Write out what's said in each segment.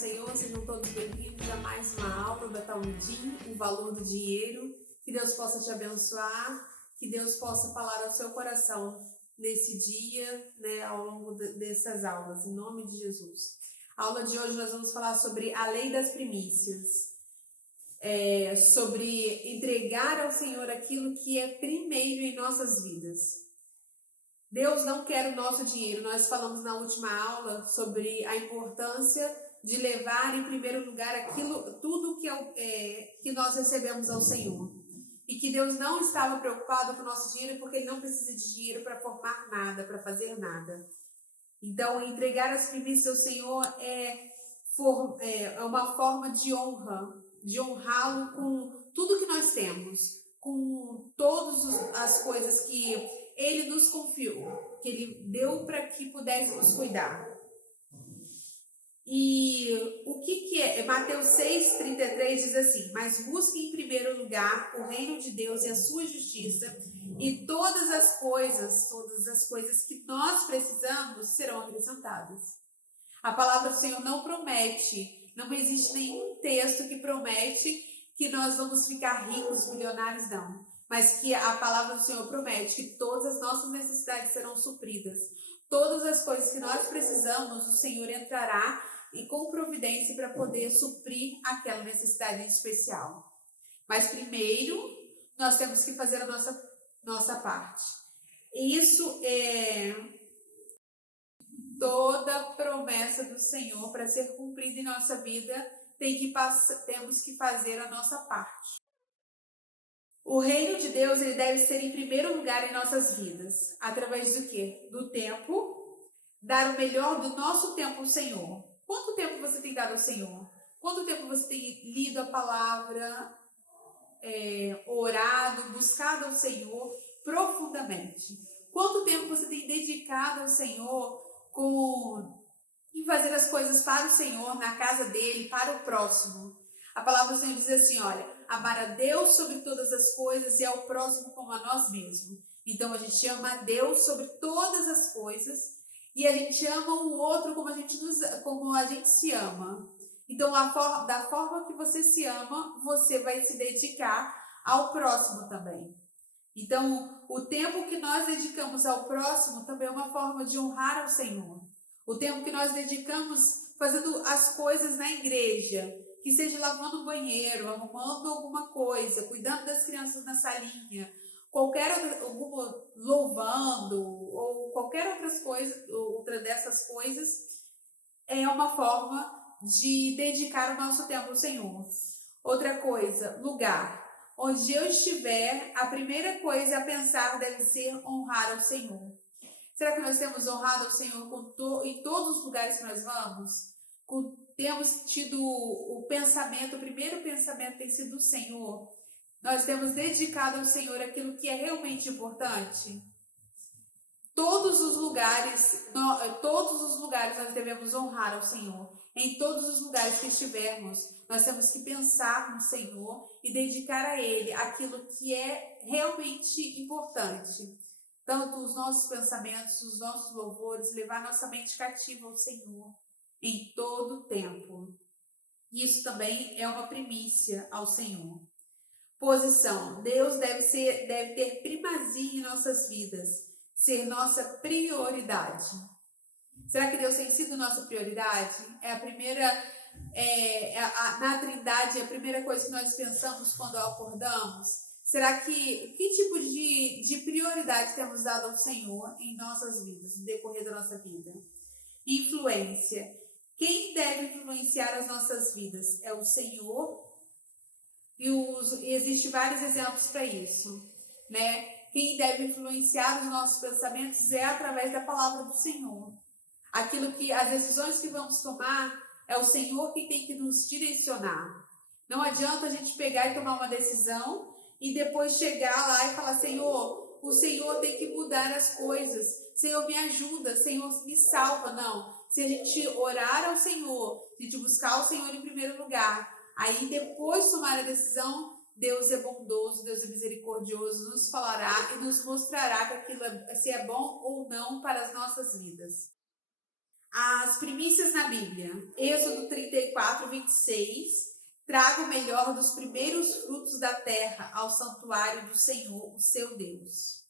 Senhor, sejam todos bem-vindos a mais uma aula da Talmudim, o valor do dinheiro. Que Deus possa te abençoar, que Deus possa falar ao seu coração nesse dia, ao longo dessas aulas, em nome de Jesus. A aula de hoje nós vamos falar sobre a lei das primícias, sobre entregar ao Senhor aquilo que é primeiro em nossas vidas. Deus não quer o nosso dinheiro. Nós falamos na última aula sobre a importância de levar em primeiro lugar tudo que nós recebemos ao Senhor. E que Deus não estava preocupado com o nosso dinheiro porque Ele não precisa de dinheiro para formar nada, para fazer nada. Então, entregar as primícias ao Senhor é uma forma de honrá-lo com tudo que nós temos, com todas as coisas que Ele nos confiou, que Ele deu para que pudéssemos cuidar. E o que é? Mateus 6,33 diz assim: mas busque em primeiro lugar o reino de Deus e a sua justiça, e todas as coisas que nós precisamos serão acrescentadas. A palavra do Senhor não promete, não existe nenhum texto que promete que nós vamos ficar ricos, milionários, não. Mas que a palavra do Senhor promete que todas as nossas necessidades serão supridas. Todas as coisas que nós precisamos, o Senhor entrará e com providência para poder suprir aquela necessidade especial. Mas primeiro, nós temos que fazer a nossa parte. Isso é toda promessa do Senhor para ser cumprida em nossa vida, temos que fazer a nossa parte. O reino de Deus ele deve ser em primeiro lugar em nossas vidas. Através do quê? Do tempo. Dar o melhor do nosso tempo ao Senhor. Quanto tempo você tem dado ao Senhor? Quanto tempo você tem lido a palavra, orado, buscado ao Senhor profundamente? Quanto tempo você tem dedicado ao Senhor em fazer as coisas para o Senhor, na casa dele, para o próximo? A palavra do Senhor diz assim, olha, amar a Deus sobre todas as coisas e ao próximo como a nós mesmos. Então a gente ama a Deus sobre todas as coisas e a gente ama o outro como a gente se ama. Então da forma que você se ama, você vai se dedicar ao próximo também. Então o tempo que nós dedicamos ao próximo também é uma forma de honrar ao Senhor. O tempo que nós dedicamos fazendo as coisas na igreja, que seja lavando o banheiro, arrumando alguma coisa, cuidando das crianças na salinha, louvando ou qualquer outra dessas coisas, é uma forma de dedicar o nosso tempo ao Senhor. Outra coisa, lugar. Onde eu estiver, a primeira coisa a pensar deve ser honrar ao Senhor. Será que nós temos honrado ao Senhor em todos os lugares que nós vamos? Temos tido o primeiro pensamento tem sido o Senhor. Nós temos dedicado ao Senhor aquilo que é realmente importante. Todos os lugares nós devemos honrar ao Senhor. Em todos os lugares que estivermos, nós temos que pensar no Senhor e dedicar a Ele aquilo que é realmente importante. Tanto os nossos pensamentos, os nossos louvores, levar nossa mente cativa ao Senhor em todo o tempo. Isso também é uma primícia ao Senhor. Posição. Deus deve ter primazia em nossas vidas, ser nossa prioridade. Será que Deus tem sido nossa prioridade? Na Trindade, é a primeira coisa que nós pensamos quando acordamos? Será que tipo de prioridade temos dado ao Senhor em nossas vidas, no decorrer da nossa vida? Influência. Quem deve influenciar as nossas vidas? É o Senhor. E existem vários exemplos para isso, né? Quem deve influenciar os nossos pensamentos é através da palavra do Senhor. As decisões que vamos tomar, é o Senhor que tem que nos direcionar. Não adianta a gente pegar e tomar uma decisão e depois chegar lá e falar, Senhor, o Senhor tem que mudar as coisas. Senhor, me ajuda. Senhor, me salva. Não. Se a gente orar ao Senhor, se a gente buscar o Senhor em primeiro lugar, aí depois tomar a decisão, Deus é bondoso, Deus é misericordioso, nos falará e nos mostrará que se é bom ou não para as nossas vidas. As primícias na Bíblia. Êxodo 34, 26. Traga o melhor dos primeiros frutos da terra ao santuário do Senhor, o seu Deus.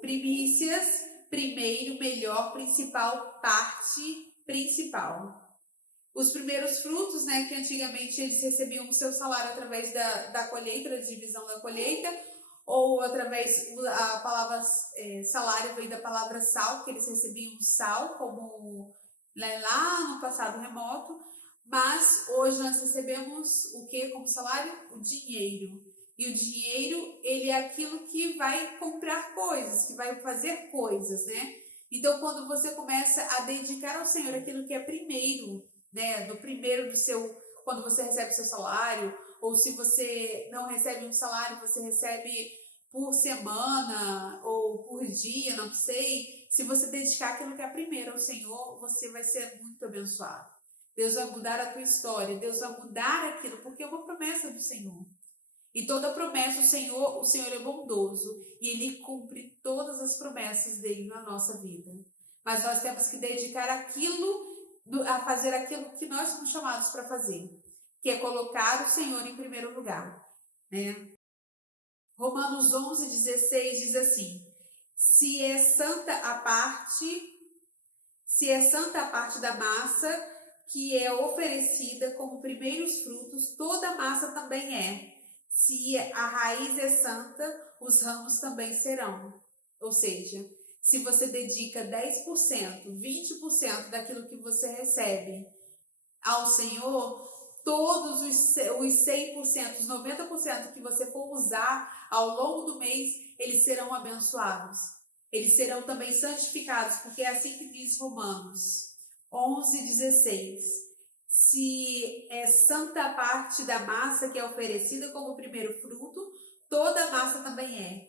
Primícias, primeiro, melhor, principal, parte principal. Os primeiros frutos, né, que antigamente eles recebiam o seu salário através da colheita, da divisão da colheita, ou através, a palavra salário veio da palavra sal, que eles recebiam sal, como lá no passado remoto, mas hoje nós recebemos o que como salário? O dinheiro. E o dinheiro, ele é aquilo que vai comprar coisas, que vai fazer coisas, né? Então, quando você começa a dedicar ao Senhor aquilo que é primeiro, né, do primeiro do seu, quando você recebe o seu salário, ou se você não recebe um salário, você recebe por semana ou por dia, não sei. Se você dedicar aquilo que é primeiro ao Senhor, você vai ser muito abençoado. Deus vai mudar a tua história, Deus vai mudar aquilo, porque é uma promessa do Senhor. E toda promessa, o Senhor é bondoso e Ele cumpre todas as promessas dele na nossa vida. Mas nós temos que dedicar aquilo, a fazer aquilo que nós somos chamados para fazer, que é colocar o Senhor em primeiro lugar, né? Romanos 11, 16 diz assim: se é santa a parte da massa que é oferecida como primeiros frutos, toda a massa também é. Se a raiz é santa, os ramos também serão. Ou seja, se você dedica 10%, 20% daquilo que você recebe ao Senhor, todos os 100%, os 90% que você for usar ao longo do mês, eles serão abençoados. Eles serão também santificados, porque é assim que diz Romanos 11, 16. Se é santa a parte da massa que é oferecida como primeiro fruto, toda a massa também é.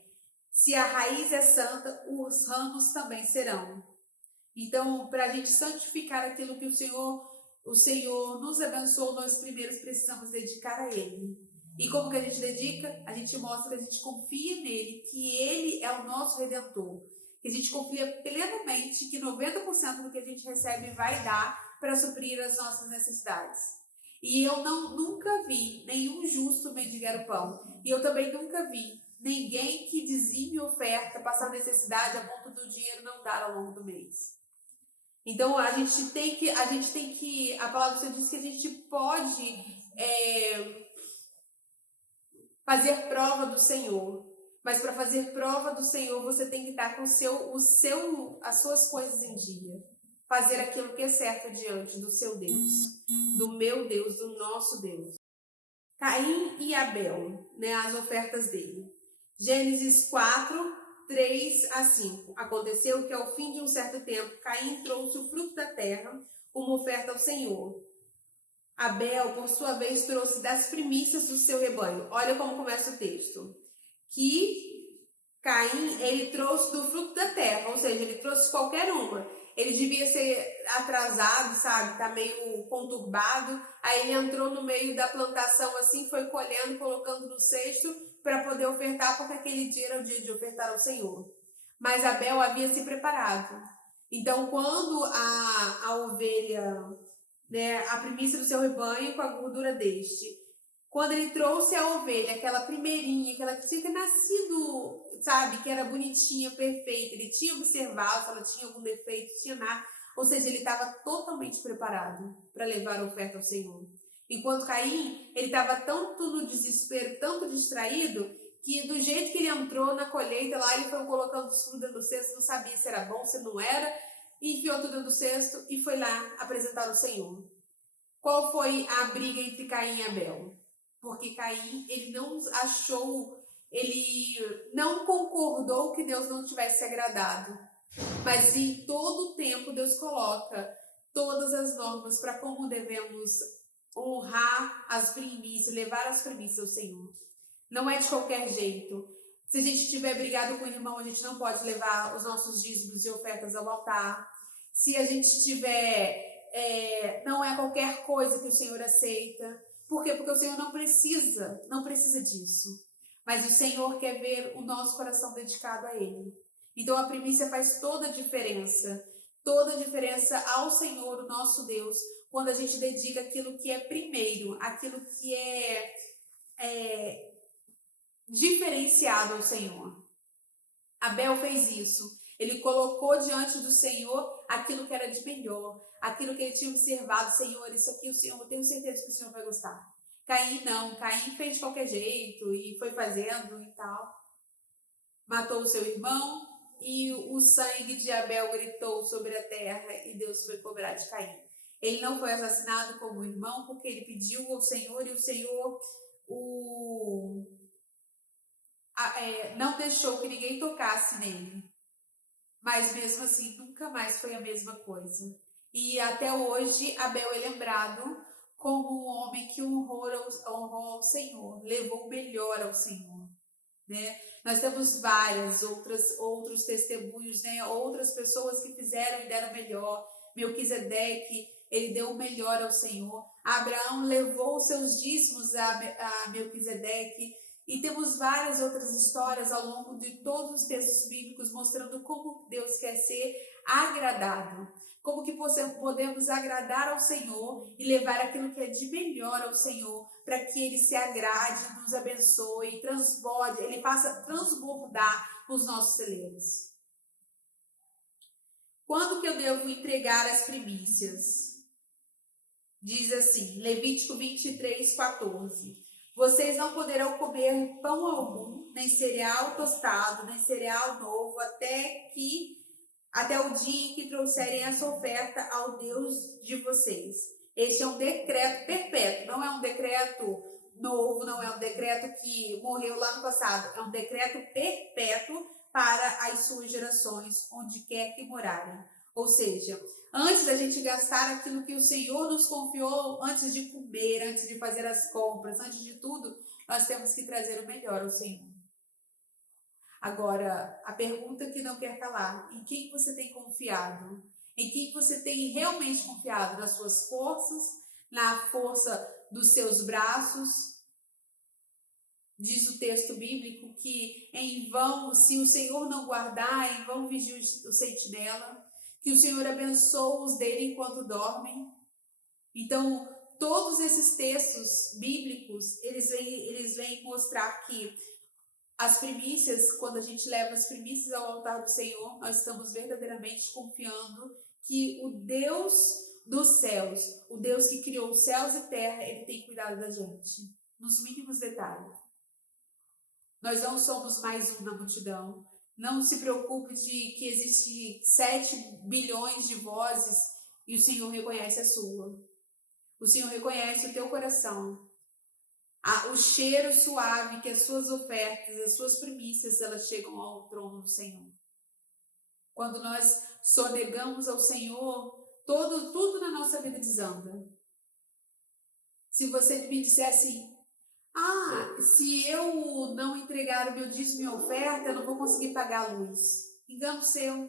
Se a raiz é santa, os ramos também serão. Então, para a gente santificar aquilo que o Senhor nos abençoou, nós primeiros precisamos dedicar a Ele. E como que a gente dedica? A gente mostra que a gente confia nele, que Ele é o nosso Redentor. Que a gente confia plenamente que 90% do que a gente recebe vai dar para suprir as nossas necessidades. E eu nunca vi nenhum justo mendigar o pão. E eu também nunca vi ninguém que dizime oferta, passar necessidade a ponto do dinheiro não dar ao longo do mês. Então a gente tem que, a palavra do Senhor diz que a gente pode fazer prova do Senhor. Mas para fazer prova do Senhor, você tem que estar com as suas coisas em dia. Fazer aquilo que é certo diante do seu Deus, do meu Deus, do nosso Deus. Caim e Abel, né, as ofertas dele. Gênesis 4, 3 a 5. Aconteceu que ao fim de um certo tempo, Caim trouxe o fruto da terra como oferta ao Senhor. Abel, por sua vez, trouxe das primícias do seu rebanho. Olha como começa o texto. Que Caim, ele trouxe do fruto da terra, ou seja, ele trouxe qualquer uma. Ele devia ser atrasado, sabe? Tá meio conturbado. Aí ele entrou no meio da plantação assim, foi colhendo, colocando no cesto para poder ofertar, porque aquele dia era o dia de ofertar ao Senhor. Mas Abel havia se preparado. Então, quando a ovelha, né, a primícia do seu rebanho com a gordura deste, quando ele trouxe a ovelha, aquela primeirinha, aquela que tinha nascido, sabe, que era bonitinha, perfeita, ele tinha observado se ela tinha algum defeito, tinha nada, ou seja, ele estava totalmente preparado para levar a oferta ao Senhor. Enquanto Caim, ele estava tanto no desespero, tanto distraído, que do jeito que ele entrou na colheita lá, ele foi colocando os frutos no cesto, não sabia se era bom, se não era, e enfiou tudo no cesto e foi lá apresentar ao Senhor. Qual foi a briga entre Caim e Abel? Porque Caim, ele não achou, ele não concordou que Deus não tivesse agradado. Mas em todo o tempo Deus coloca todas as normas para como devemos honrar as primícias, levar as primícias ao Senhor. Não é de qualquer jeito. Se a gente tiver brigado com o irmão, a gente não pode levar os nossos dízimos e ofertas ao altar. Se a gente tiver, não é qualquer coisa que o Senhor aceita. Por quê? Porque o Senhor não precisa disso. Mas o Senhor quer ver o nosso coração dedicado a Ele. Então a primícia faz toda a diferença. toda a diferença ao Senhor, o nosso Deus, quando a gente dedica aquilo que é primeiro, aquilo que é diferenciado ao Senhor. Abel fez isso. Ele colocou diante do Senhor aquilo que era de melhor, aquilo que ele tinha observado. Senhor, isso aqui o Senhor, eu tenho certeza que o Senhor vai gostar. Caim não, Caim fez de qualquer jeito e foi fazendo e tal. Matou o seu irmão e o sangue de Abel gritou sobre a terra e Deus foi cobrar de Caim. Ele não foi assassinado como irmão porque ele pediu ao Senhor e o Senhor não deixou que ninguém tocasse nele. Mas mesmo assim, nunca mais foi a mesma coisa. E até hoje, Abel é lembrado como um homem que honrou ao Senhor, levou o melhor ao Senhor. Né? Nós temos vários outros testemunhos, né? Outras pessoas que fizeram e deram melhor. Melquisedeque, ele deu o melhor ao Senhor. Abraão levou os seus dízimos a Melquisedeque. E temos várias outras histórias ao longo de todos os textos bíblicos mostrando como Deus quer ser agradado. Como que podemos agradar ao Senhor e levar aquilo que é de melhor ao Senhor, para que Ele se agrade, nos abençoe, transborde, Ele faça transbordar os nossos celeiros. Quando que eu devo entregar as primícias? Diz assim, Levítico 23, 14. Vocês não poderão comer pão algum, nem cereal tostado, nem cereal novo, até o dia em que trouxerem essa oferta ao Deus de vocês. Este é um decreto perpétuo, não é um decreto novo, não é um decreto que morreu lá no passado, é um decreto perpétuo para as suas gerações, onde quer que morarem. Ou seja, antes da gente gastar aquilo que o Senhor nos confiou, antes de comer, antes de fazer as compras, antes de tudo, nós temos que trazer o melhor ao Senhor. Agora, a pergunta que não quer calar, em quem você tem confiado? Em quem você tem realmente confiado? Nas suas forças? Na força dos seus braços? Diz o texto bíblico que em vão, se o Senhor não guardar, em vão vigia o sentinela, que o Senhor abençoa os dele enquanto dormem. Então, todos esses textos bíblicos, eles vêm mostrar que as primícias, quando a gente leva as primícias ao altar do Senhor, nós estamos verdadeiramente confiando que o Deus dos céus, o Deus que criou os céus e terra, Ele tem cuidado da gente, nos mínimos detalhes. Nós não somos mais um na multidão. Não se preocupe de que existe 7 bilhões de vozes e o Senhor reconhece a sua. O Senhor reconhece o teu coração. O cheiro suave que as suas ofertas, as suas primícias, elas chegam ao trono do Senhor. Quando nós sonegamos ao Senhor, tudo na nossa vida desanda. Se você me disser assim, se eu não entregar o meu dízimo e oferta, eu não vou conseguir pagar a luz. Engano seu.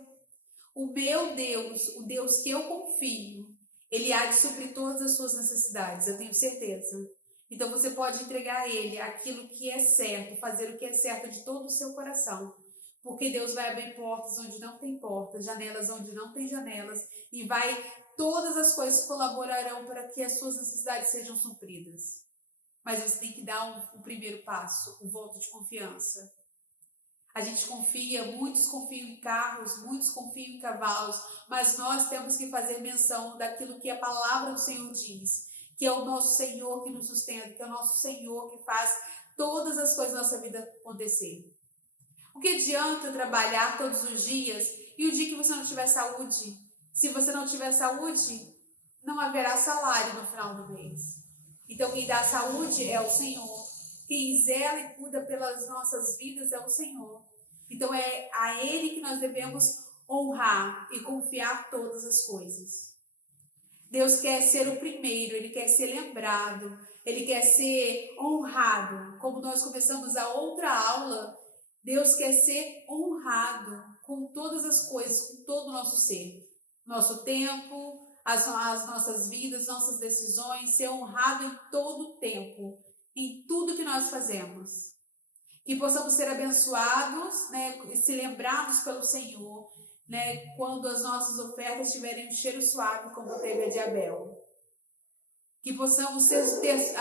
O meu Deus, o Deus que eu confio, Ele há de suprir todas as suas necessidades, eu tenho certeza. Então você pode entregar a Ele aquilo que é certo, fazer o que é certo de todo o seu coração. Porque Deus vai abrir portas onde não tem portas, janelas onde não tem janelas, e todas as coisas colaborarão para que as suas necessidades sejam supridas. Mas você tem que dar o primeiro passo, o voto de confiança. A gente confia, muitos confiam em carros, muitos confiam em cavalos, mas nós temos que fazer menção daquilo que a palavra do Senhor diz, que é o nosso Senhor que nos sustenta, que é o nosso Senhor que faz todas as coisas da nossa vida acontecer. O que adianta trabalhar todos os dias e o dia que você não tiver saúde? Se você não tiver saúde, não haverá salário no final do mês. Então, quem dá saúde é o Senhor. Quem zela e cuida pelas nossas vidas é o Senhor. Então, é a Ele que nós devemos honrar e confiar todas as coisas. Deus quer ser o primeiro, Ele quer ser lembrado, Ele quer ser honrado. Como nós começamos a outra aula, Deus quer ser honrado com todas as coisas, com todo o nosso ser. Nosso tempo, as nossas vidas, nossas decisões, ser honrado em todo o tempo, em tudo que nós fazemos. Que possamos ser abençoados, né, e se lembrados pelo Senhor, né, quando as nossas ofertas tiverem um cheiro suave, como teve a de Abel. Que possamos ter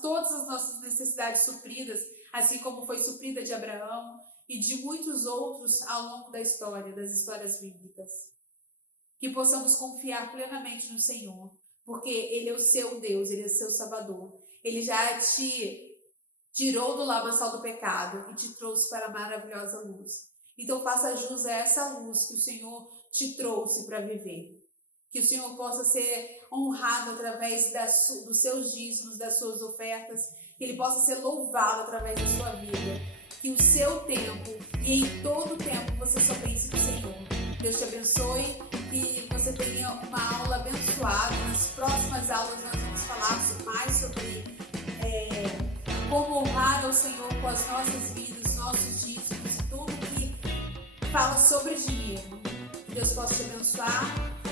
todas as nossas necessidades supridas, assim como foi suprida de Abraão e de muitos outros ao longo da história, das histórias bíblicas. Que possamos confiar plenamente no Senhor, porque Ele é o seu Deus, Ele é o seu Salvador. Ele já te tirou do lamaçal do pecado e te trouxe para a maravilhosa luz. Então faça jus a essa luz que o Senhor te trouxe para viver. Que o Senhor possa ser honrado através dos seus dízimos, das suas ofertas, que Ele possa ser louvado através da sua vida. Que o seu tempo e em todo tempo você só pense no Senhor. Deus te abençoe e você tenha uma aula abençoada. Nas próximas aulas nós vamos falar mais sobre como honrar ao Senhor com as nossas vidas, nossos dízimos, tudo que fala sobre dinheiro. Que Deus possa te abençoar.